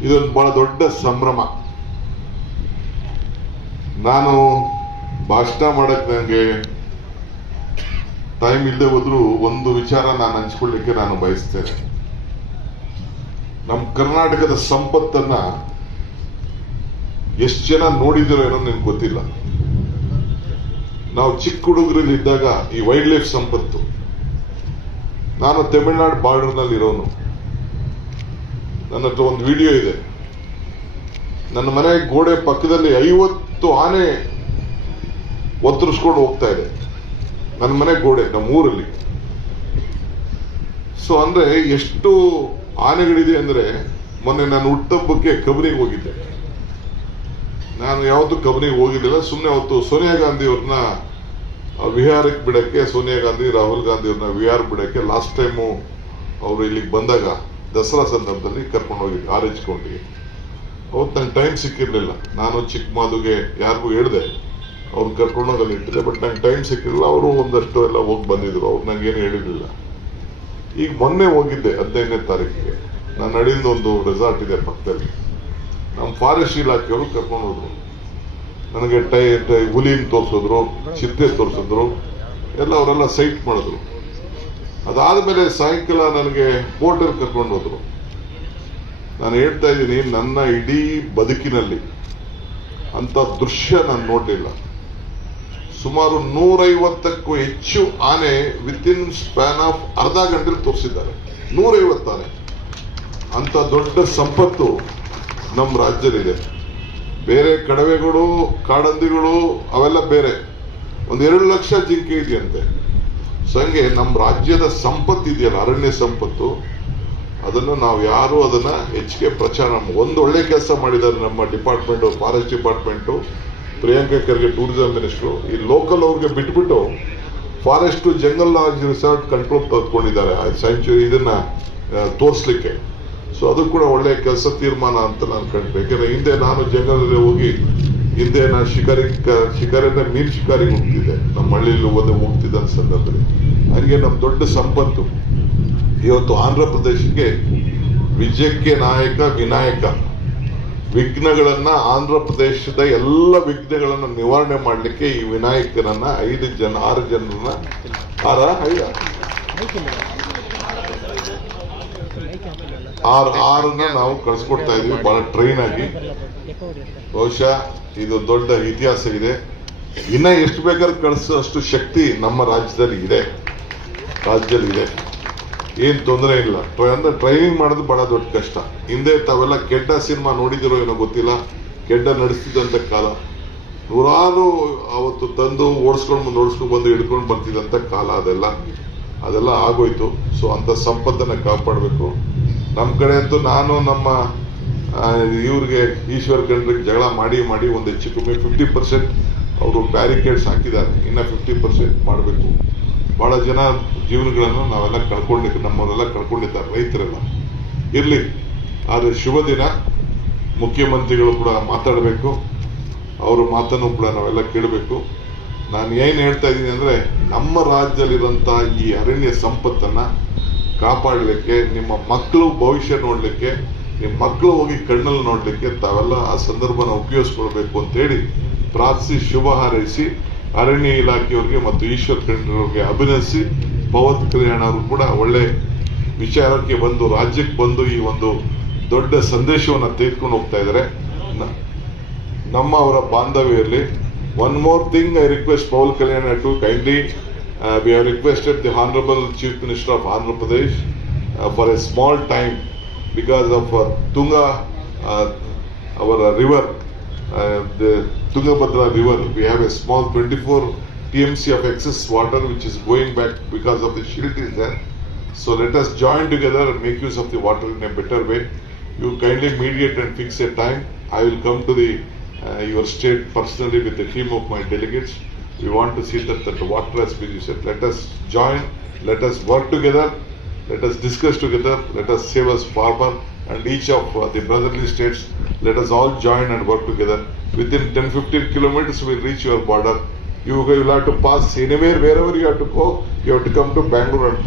ಇದೊಂದು ಬಹಳ ದೊಡ್ಡ ಸಂಭ್ರಮ. ನಾನು ಭಾಷಣ ಮಾಡಕ್ ನನಗೆ ಟೈಮ್ ಇಲ್ಲದೆ ಹೋದ್ರೂ ಒಂದು ವಿಚಾರ ನಾನು ಹಂಚ್ಕೊಳ್ಳಿಕ್ಕೆ ನಾನು ಬಯಸ್ತೇನೆ. ನಮ್ಮ ಕರ್ನಾಟಕದ ಸಂಪತ್ತನ್ನ ಎಷ್ಟು ಜನ ನೋಡಿದಿರೋ ಏನೋ ನಿಮ್ಗೆ ಗೊತ್ತಿಲ್ಲ. ನಾವು ಚಿಕ್ಕ ಹುಡುಗರಲ್ಲಿ ಇದ್ದಾಗ ಈ ವೈಲ್ಡ್ ಲೈಫ್ ಸಂಪತ್ತು. ನಾನು ತಮಿಳ್ನಾಡು ಬಾರ್ಡರ್ನಲ್ಲಿ ಇರೋನು ನನ್ನ ಹತ್ರ ಒಂದು ವಿಡಿಯೋ ಇದೆ. ನನ್ನ ಮನೆ ಗೋಡೆ ಪಕ್ಕದಲ್ಲಿ ಐವತ್ತು ಆನೆ ಒತ್ತರಿಸ್ಕೊಂಡು ಹೋಗ್ತಾ ಇದೆ. ನನ್ನ ಮನೆ ಗೋಡೆ, ನಮ್ಮ ಊರಲ್ಲಿ. ಸೊ ಅಂದ್ರೆ ಎಷ್ಟು ಆನೆಗಳಿದೆ ಅಂದ್ರೆ ಮೊನ್ನೆ ನಾನು ಹುಟ್ಟಬ್ಬಕ್ಕೆ ಕಬನಿಗೆ ಹೋಗಿದ್ದೆ. ನಾನು ಯಾವತ್ತೂ ಕಬನಿಗೆ ಹೋಗಿದ್ದಿಲ್ಲ. ಸುಮ್ಮನೆ ಅವತ್ತು ಸೋನಿಯಾ ಗಾಂಧಿ ಅವ್ರನ್ನ ವಿಹಾರಕ್ಕೆ ಬಿಡಕ್ಕೆ, ಸೋನಿಯಾ ಗಾಂಧಿ, ರಾಹುಲ್ ಗಾಂಧಿ ಅವ್ರನ್ನ ವಿಹಾರ ಬಿಡಕ್ಕೆ ಲಾಸ್ಟ್ ಟೈಮು ಅವರು ಇಲ್ಲಿಗೆ ಬಂದಾಗ ದಸರಾ ಸಂದರ್ಭದಲ್ಲಿ ಕರ್ಕೊಂಡು ಹೋಗಿದ್ದೆ ಎಚ್ ಕೌಂಟಿಗೆ ಅವತ್ತು ನಂಗೆ ಟೈಮ್ ಸಿಕ್ಕಿರಲಿಲ್ಲ. ನಾನು ಚಿಕ್ಕ ಮಾದುಗೆ ಯಾರಿಗೂ ಹೇಳಿದೆ ಅವ್ರು ಕರ್ಕೊಂಡೋಗಿ ಅಲ್ಲಿ ಇಟ್ಟಿದ್ದೆ ಬಟ್ ನಂಗೆ ಟೈಮ್ ಸಿಕ್ಕಿರಲಿಲ್ಲ. ಅವರು ಒಂದಷ್ಟು ಎಲ್ಲ ಹೋಗಿ ಬಂದಿದ್ರು. ಅವ್ರು ನಂಗೇನು ಹೇಳಿರಲಿಲ್ಲ. ಈಗ ಮೊನ್ನೆ ಹೋಗಿದ್ದೆ ಹದಿನೈದನೇ ತಾರೀಕಿಗೆ. ನಾನು ನಡೀಂದ ಒಂದು ರೆಸಾರ್ಟ್ ಇದೆ ಪಕ್ಕದಲ್ಲಿ. ನಮ್ಮ ಫಾರೆಸ್ಟ್ ಇಲಾಖೆಯವರು ಕರ್ಕೊಂಡು ಹೋದ್ರು. ನನಗೆ ಟೈ ಟೈ ಹುಲಿನ ತೋರಿಸಿದ್ರು ಚಿತ್ತೆ ತೋರಿಸಿದ್ರು. ಎಲ್ಲ ಅವರೆಲ್ಲ ಸೈಟ್ ಮಾಡಿದ್ರು. ಅದಾದ್ಮೇಲೆ ಸಾಯಂಕಾಲ ನನಗೆ ಬೋಟಲ್ಲಿ ಕರ್ಕೊಂಡು ಹೋದರು. ನಾನು ಹೇಳ್ತಾ ಇದ್ದೀನಿ, ನನ್ನ ಇಡೀ ಬದುಕಿನಲ್ಲಿ ಅಂತ ದೃಶ್ಯ ನಾನು ನೋಡಲಿಲ್ಲ. ಸುಮಾರು ನೂರೈವತ್ತಕ್ಕೂ ಹೆಚ್ಚು ಆನೆ ವಿತಿನ್ ಸ್ಪ್ಯಾನ್ ಆಫ್ ಅರ್ಧ ಗಂಟೆಲಿ ತೋರಿಸಿದ್ದಾರೆ. ನೂರೈವತ್ತು ಆನೆ ಅಂತ ದೊಡ್ಡ ಸಂಪತ್ತು ನಮ್ಮ ರಾಜ್ಯದಲ್ಲಿದೆ. ಬೇರೆ ಕಡವೆಗಳು, ಕಾಡಂದಿಗಳು ಅವೆಲ್ಲ ಬೇರೆ. ಒಂದು ಎರಡು ಲಕ್ಷ ಜಿಂಕೆ ಇದೆಯಂತೆ. ಸೊ ಹಂಗೆ ನಮ್ಮ ರಾಜ್ಯದ ಸಂಪತ್ತು ಇದೆಯಲ್ಲ ಅರಣ್ಯ ಸಂಪತ್ತು, ಅದನ್ನು ನಾವು ಯಾರು ಅದನ್ನ ಹೆಚ್ಚಿಗೆ ಪ್ರಚಾರ ಒಂದು ಒಳ್ಳೆ ಕೆಲಸ ಮಾಡಿದ್ದಾರೆ ನಮ್ಮ department forest department Priyanka Kharge tourism minister ಈ ಲೋಕಲ್ ಅವ್ರಿಗೆ ಬಿಟ್ಬಿಟ್ಟು ಫಾರೆಸ್ಟ್ ಜಂಗಲ್ ರಿಸಾರ್ಟ್ ಕಂಟ್ರೋಲ್ ತೆಗೆದುಕೊಂಡಿದ್ದಾರೆ. ಸ್ಯಾಂಚುರಿ ಇದನ್ನ ತೋರಿಸ್ಲಿಕ್ಕೆ. ಸೊ ಅದು ಕೂಡ ಒಳ್ಳೆಯ ಕೆಲಸ ತೀರ್ಮಾನ ಅಂತ ನಾನು ಕಂಡು ಯಾಕೆಂದ್ರೆ ಹಿಂದೆ ನಾನು ಜಂಗಲಲ್ಲಿ ಹೋಗಿ ಹಿಂದೆ ನಾ ಶಿಕಾರಿ ಶಿಕಾರಿನ ಮೀನು ಶಿಕಾರಿಗೆ ಹೋಗ್ತಿದ್ದೆ. ನಮ್ಮ ಹಳ್ಳಿಯಲ್ಲಿ ಓದ ಹೋಗ್ತಿದ್ದ ಸಂದರ್ಭದಲ್ಲಿ. ಹಂಗೆ ನಮ್ಮ ದೊಡ್ಡ ಸಂಪತ್ತು. ಇವತ್ತು ಆಂಧ್ರ ಪ್ರದೇಶಕ್ಕೆ ವಿಜಯಕ್ಕೆ ನಾಯಕ, ವಿನಾಯಕ. ವಿಘ್ನಗಳನ್ನ ಆಂಧ್ರ ಪ್ರದೇಶದ ಎಲ್ಲ ವಿಘ್ನಗಳನ್ನ ನಿವಾರಣೆ ಮಾಡಲಿಕ್ಕೆ ಈ ವಿನಾಯಕನನ್ನ ಐದು ಜನ, ಆರು ಜನರನ್ನ ಆರ ಐದ ಆರು, ಆರನ್ನ ನಾವು ಕಳಿಸ್ಕೊಡ್ತಾ ಇದೀವಿ, ಬಹಳ ಟ್ರೈನ್ ಆಗಿ. ಬಹುಶಃ ಇದು ದೊಡ್ಡ ಇತಿಹಾಸ ಇದೆ. ಇನ್ನ ಎಷ್ಟು ಬೇಕಾದ್ರೂ ಕಳಿಸೋಷ್ಟು ಶಕ್ತಿ ನಮ್ಮ ರಾಜ್ಯದಲ್ಲಿ ಇದೆ. ರಾಜ್ಯದಲ್ಲಿ ಇದೆ. ಏನ್ ತೊಂದರೆ ಇಲ್ಲ. ಅಂದ್ರೆ ಟ್ರೈನಿಂಗ್ ಮಾಡೋದು ಬಹಳ ದೊಡ್ಡ ಕಷ್ಟ. ಹಿಂದೆ ತಾವೆಲ್ಲ ಕೆಡ್ಡ ಸಿನಿಮಾ ನೋಡಿದಿರೋ ಏನೋ ಗೊತ್ತಿಲ್ಲ. ಕೆಡ್ಡ ನಡೆಸ್ತಿದ್ದಂತ ಕಾಲ. ನೂರಾರು ಅವತ್ತು ತಂದು ಓಡಿಸ್ಕೊಂಡು ಓಡಿಸ್ಕೊಂಡು ಬಂದು ಹಿಡ್ಕೊಂಡು ಬರ್ತಿದ್ದಂತ ಕಾಲ ಅದೆಲ್ಲ. ಅದೆಲ್ಲ ಆಗೋಯ್ತು. ಸೊ ಅಂತ ಸಂಪತ್ತನ್ನ ಕಾಪಾಡಬೇಕು. ನಮ್ಮ ಕಡೆ ಅಂತೂ ನಾನು ನಮ್ಮ ಇವ್ರಿಗೆ ಈಶ್ವರ್ ಖಂಡ್ರಿಗೆ ಜಗಳ ಮಾಡಿ ಮಾಡಿ ಒಂದು ಹೆಚ್ಚು ಕಮ್ಮಿ ಫಿಫ್ಟಿ ಪರ್ಸೆಂಟ್ ಅವರು ಬ್ಯಾರಿಕೇಡ್ಸ್ ಹಾಕಿದ್ದಾರೆ. ಇನ್ನ ಫಿಫ್ಟಿ ಪರ್ಸೆಂಟ್ ಮಾಡಬೇಕು. ಬಹಳ ಜನ ಜೀವನಗಳನ್ನು ನಾವೆಲ್ಲ ಕಳ್ಕೊಂಡಿ ನಮ್ಮವರೆಲ್ಲ ಕಳ್ಕೊಂಡಿದ್ದಾರೆ ರೈತರೆಲ್ಲ. ಇರಲಿ, ಆದರೆ ಶುಭ ದಿನ. ಮುಖ್ಯಮಂತ್ರಿಗಳು ಕೂಡ ಮಾತಾಡಬೇಕು. ಅವರ ಮಾತನ್ನು ಕೂಡ ನಾವೆಲ್ಲ ಕೇಳಬೇಕು. ನಾನು ಏನು ಹೇಳ್ತಾ ಇದ್ದೀನಿ ಅಂದರೆ, ನಮ್ಮ ರಾಜ್ಯದಲ್ಲಿರುವಂಥ ಈ ಅರಣ್ಯ ಸಂಪತ್ತನ್ನ ಕಾಪಾಡಲಿಕ್ಕೆ, ನಿಮ್ಮ ಮಕ್ಕಳು ಭವಿಷ್ಯ ನೋಡಲಿಕ್ಕೆ, ನಿಮ್ಮ ಮಕ್ಕಳು ಹೋಗಿ ಕಣ್ಣಲ್ಲಿ ನೋಡಲಿಕ್ಕೆ ತಾವೆಲ್ಲ ಆ ಸಂದರ್ಭನ ಉಪಯೋಗಿಸ್ಕೊಳ್ಬೇಕು ಅಂತ ಹೇಳಿ ಪ್ರಾರ್ಥಿಸಿ, ಶುಭ ಹಾರೈಸಿ, ಅರಣ್ಯ ಇಲಾಖೆಯವರಿಗೆ ಮತ್ತು ಈಶ್ವರ್ ಖಂಡ್ರವ್ರಿಗೆ ಅಭಿನಂದಿಸಿ ಭವತ್ ಕಲ್ಯಾಣ ಅವರು ಕೂಡ ಒಳ್ಳೆ ವಿಚಾರಕ್ಕೆ ಬಂದು, ರಾಜ್ಯಕ್ಕೆ ಬಂದು ಈ ಒಂದು ದೊಡ್ಡ ಸಂದೇಶವನ್ನ ತೆಗೆದುಕೊಂಡು ಹೋಗ್ತಾ ಇದ್ದಾರೆ. ನಮ್ಮ ಅವರ ಬಾಂಧವ್ಯದಲ್ಲಿ one more thing I request Pawan Kalyan to kindly Uh, we have requested the Honorable Chief Minister of Andhra Pradesh uh, for a small time because of uh, Tunga, uh, our uh, river, uh, the Tungabhadra river. We have a small 24 TMC of excess water which is going back because of the shield is there. So let us join together and make use of the water in a better way. You kindly mediate and fix a time. I will come to the your state personally with the team of my delegates we want to see that, that the water has been used. Let us join, let us work together, let us discuss together, let us save us farmer and each of uh, the brotherly states, let us all join and work together. Within 10-15 kilometers, we'll reach your border. You will have to pass anywhere, wherever you have to go, you have to come to Bangalore and